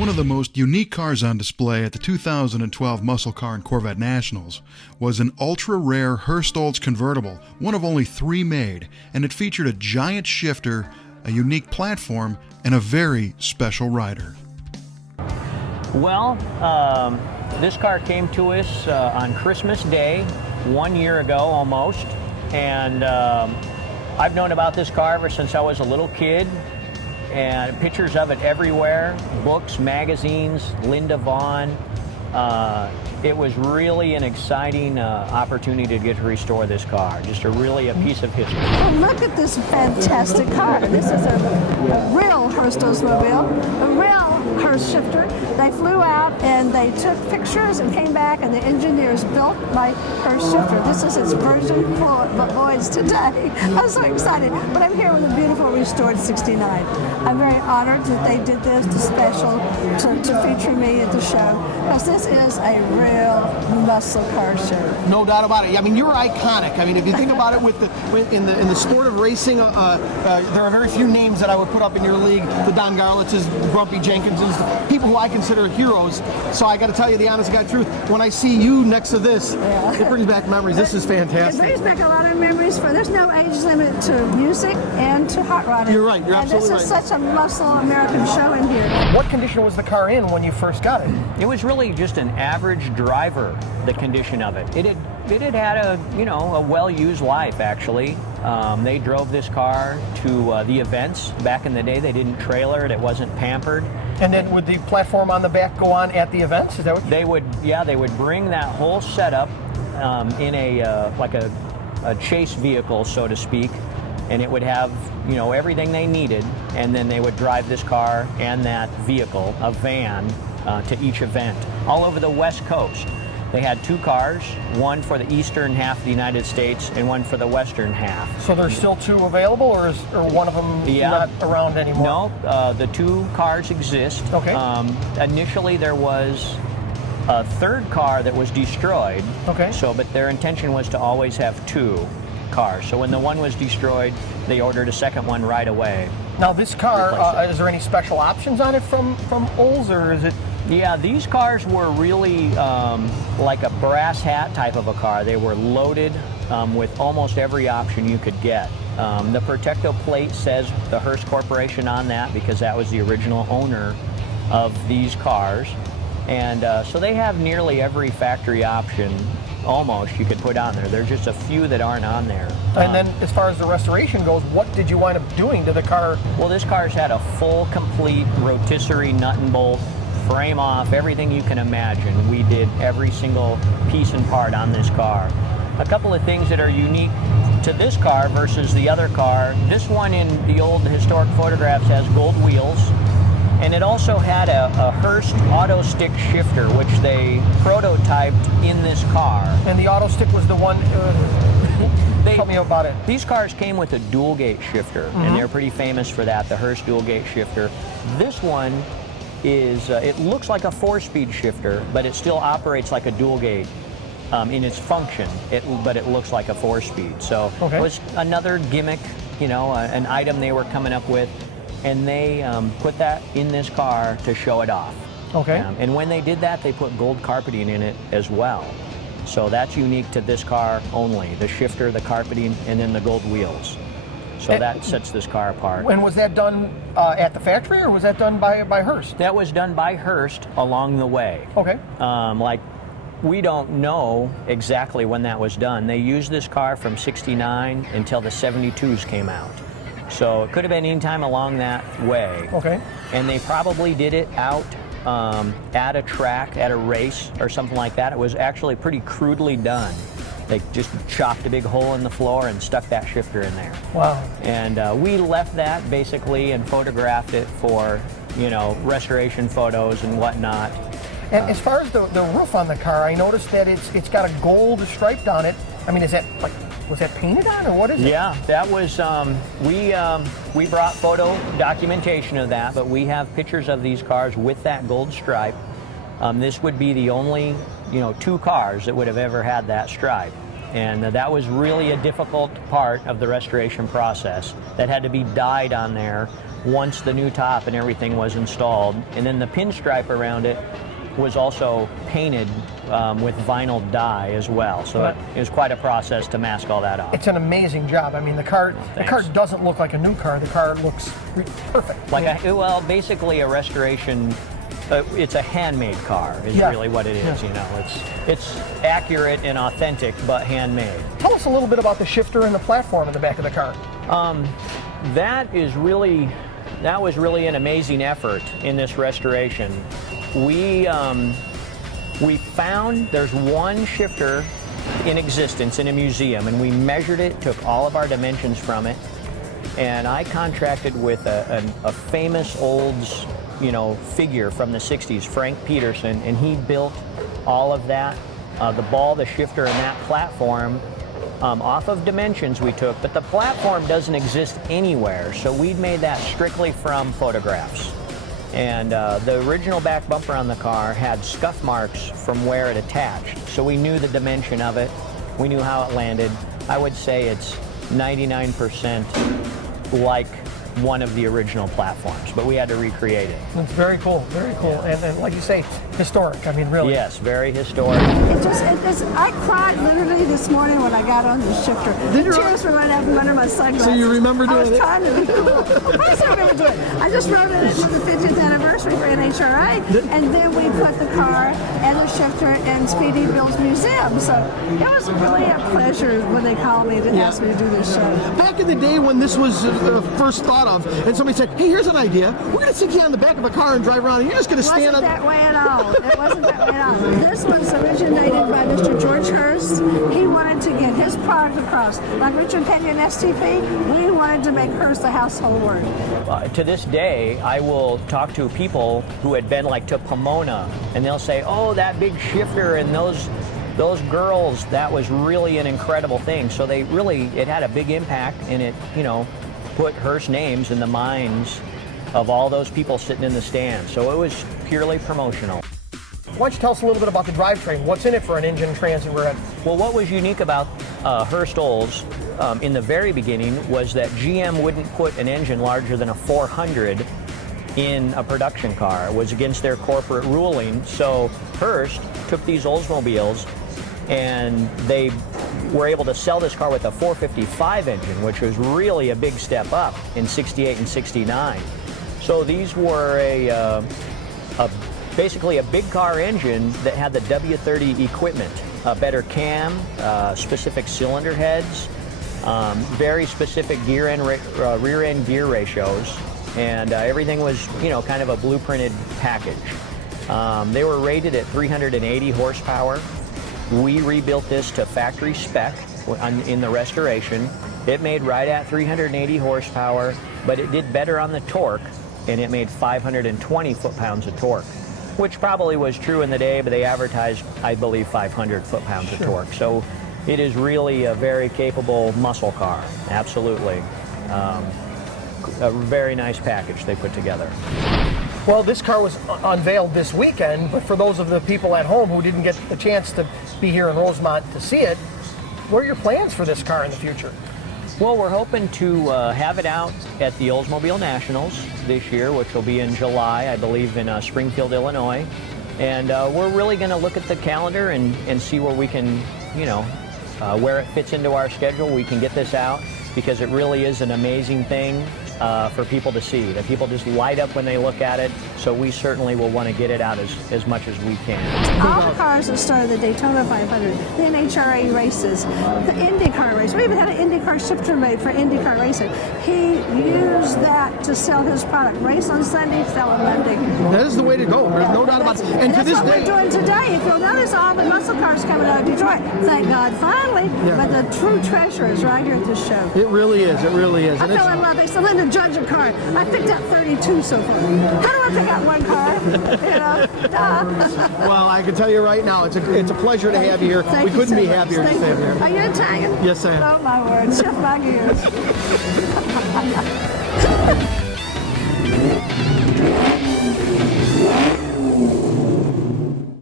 One of the most unique cars on display at the 2012 Muscle Car and Corvette Nationals was an ultra-rare Hurst Olds Convertible, one of only 3 made, and it featured a giant shifter, a unique platform, and a very special rider. Well, this car came to us on Christmas Day, 1 year ago almost, and I've known about this car ever since I was a little kid, and pictures of it everywhere, books, magazines, Linda Vaughn. It was really an exciting opportunity to get to restore this car. Just a piece of history. Well, look at this fantastic car. This is a real Hurst Oldsmobile, a real Hurst shifter. They flew out and they took pictures and came back, and the engineers built my Hurst shifter. This is its version for Lloyd's today. I'm so excited. But I'm here with a beautiful restored 69. I'm very honored that they did this, the special, to feature me at the show, because this is a real muscle car show. No doubt about it. I mean, you're iconic. I mean, if you think about it, in the sport of racing, there are very few names that I would put up in your league. The Don Garlitzes, Grumpy Jenkinses, people who I consider heroes. So I got to tell you the honest to God truth. When I see you next to this, it brings back memories. This is fantastic. It brings back a lot of memories. There's no age limit to music and to hot rodding. You're right. You're absolutely right. This is such a muscle American show in here. What condition was the car in when you first got it? It was really just an average driver, the condition of it. It had had a well-used life, actually. They drove this car to the events. Back in the day, they didn't trailer it. It wasn't pampered. And then would the platform on the back go on at the events? Is that what they would? Yeah, they would bring that whole setup in like a chase vehicle, so to speak, and it would have everything they needed, and then they would drive this car and that vehicle, a van, to each event all over the West Coast. They had 2 cars, one for the eastern half of the United States and one for the western half. So there's still 2 available, or one of them not around anymore? No, the 2 cars exist. Okay. Initially there was a 3rd car that was destroyed. Okay. But their intention was to always have 2 cars. So when the one was destroyed, they ordered a 2nd one right away. Now this car, is there any special options on it from Olds, or is it? Yeah, these cars were really like a brass hat type of a car. They were loaded with almost every option you could get. The Protecto plate says the Hearst Corporation on that, because that was the original owner of these cars. And so they have nearly every factory option almost you could put on there. There's just a few that aren't on there. And then as far as the restoration goes, what did you wind up doing to the car? Well, this car's had a full, complete rotisserie nut and bolt, frame off, everything you can imagine. We did every single piece and part on this car. A couple of things that are unique to this car versus the other car. This one in the old historic photographs has gold wheels, and it also had a Hurst auto stick shifter, which they prototyped in this car. And the auto stick was the one, tell me about it. These cars came with a dual gate shifter, and they're pretty famous for that, the Hurst dual gate shifter. This one is, it looks like a 4-speed shifter, but it still operates like a dual gate in its function, but it looks like a 4-speed. So it was another gimmick, an item they were coming up with, and they put that in this car to show it off. Okay. And when they did that, they put gold carpeting in it as well. So that's unique to this car only, the shifter, the carpeting, and then the gold wheels. So that sets this car apart. And was that done at the factory, or was that done by Hearst? That was done by Hearst along the way. Okay. We don't know exactly when that was done. They used this car from '69 until the '72s came out. So it could have been any time along that way. Okay. And they probably did it out at a track, at a race, or something like that. It was actually pretty crudely done. They just chopped a big hole in the floor and stuck that shifter in there. Wow. And we left that basically and photographed it for, restoration photos and whatnot. And as far as the roof on the car, I noticed that it's got a gold striped on it. I mean, is that was that painted on, or what is it? Yeah, that was, we brought photo documentation of that, but we have pictures of these cars with that gold stripe. This would be the only, 2 cars that would have ever had that stripe. And that was really a difficult part of the restoration process that had to be dyed on there once the new top and everything was installed. And then the pinstripe around it was also painted with vinyl dye as well. So it was quite a process to mask all that off. It's an amazing job. I mean, the car doesn't look like a new car. The car looks perfect. Like well, basically a restoration. It's a handmade car is really what it is. You know, it's accurate and authentic, but handmade. Tell us a little bit about the shifter and the platform in the back of the car. That was really an amazing effort in this restoration. We found there's one shifter in existence in a museum, and we measured it, took all of our dimensions from it, and I contracted with a famous Olds, figure from the 60s, Frank Peterson, and he built all of that, the ball, the shifter, and that platform off of dimensions we took, but the platform doesn't exist anywhere, so we'd made that strictly from photographs. And the original back bumper on the car had scuff marks from where it attached, so we knew the dimension of it, we knew how it landed. I would say it's 99% like one of the original platforms, but we had to recreate it. It's very cool, very cool. Yeah. And like you say, historic, I mean, really. Yes, very historic. I cried literally this morning when I got on the shifter. The tears were running out from under my sunglasses. So you remember doing it? I was trying to be cool. Of course I remember doing it. I just wrote it for the 50th anniversary for NHRA, and then we put the car and the shifter in Speedy Bill's museum. So it was really a pleasure when they called me to ask me to do this show. Back in the day when this was first thought of, and somebody said, hey, here's an idea. We're going to stick you on the back of a car and drive around, and you're just going to stand up. It wasn't that way at all. It wasn't that way at all. This was originated by Mr. George Hurst. He wanted to get his product across. Like Richard Penny and STP, we wanted to make Hurst a household word. To this day, I will talk to people who had been like to Pomona, and they'll say, oh, that big shifter and those girls, that was really an incredible thing. So it had a big impact, and it, put Hearst names in the minds of all those people sitting in the stands. So it was purely promotional. Why don't you tell us a little bit about the drivetrain? What's in it for an engine, trans, and rear end? Well, what was unique about Hearst Olds in the very beginning was that GM wouldn't put an engine larger than a 400 in a production car. It was against their corporate ruling. So Hearst took these Oldsmobiles and they were able to sell this car with a 455 engine, which was really a big step up in 68 and 69. So these were basically a big car engine that had the W30 equipment, a better cam, specific cylinder heads, very specific rear end gear ratios, and everything was, kind of a blueprinted package. They were rated at 380 horsepower. We rebuilt this to factory spec in the restoration. It made right at 380 horsepower, but it did better on the torque, and it made 520 foot-pounds of torque, which probably was true in the day, but they advertised, I believe, 500 foot-pounds of torque. So it is really a very capable muscle car, absolutely. A very nice package they put together. Well, this car was unveiled this weekend, but for those of the people at home who didn't get the chance to be here in Rosemont to see it, what are your plans for this car in the future? Well, we're hoping to have it out at the Oldsmobile Nationals this year, which will be in July, I believe, in Springfield, Illinois. And we're really going to look at the calendar and see where we can, where it fits into our schedule. We can get this out because it really is an amazing thing for people to see. That people just light up when they look at it, so we certainly will want to get it out as much as we can. All the cars that started the Daytona 500, the NHRA races, the IndyCar race. We even had an IndyCar shifter made for IndyCar racing. He used that to sell his product. Race on Sunday, sell on Monday. That is the way to go. There's no doubt about it. And to this that's what day, we're doing today. If you'll notice, all the muscle cars coming out of Detroit. Thank God, finally. Yeah. But the true treasure is right here at this show. it really is. It really is. I fell in love. They said, Linda, judge a car. I picked out 32 so far. How do I pick out one car? Duh. Well, I can tell you right now, it's a pleasure to have you here. We couldn't be happier to have you here. Are you Italian? Yes, I am. Oh, my word. Shift my gears.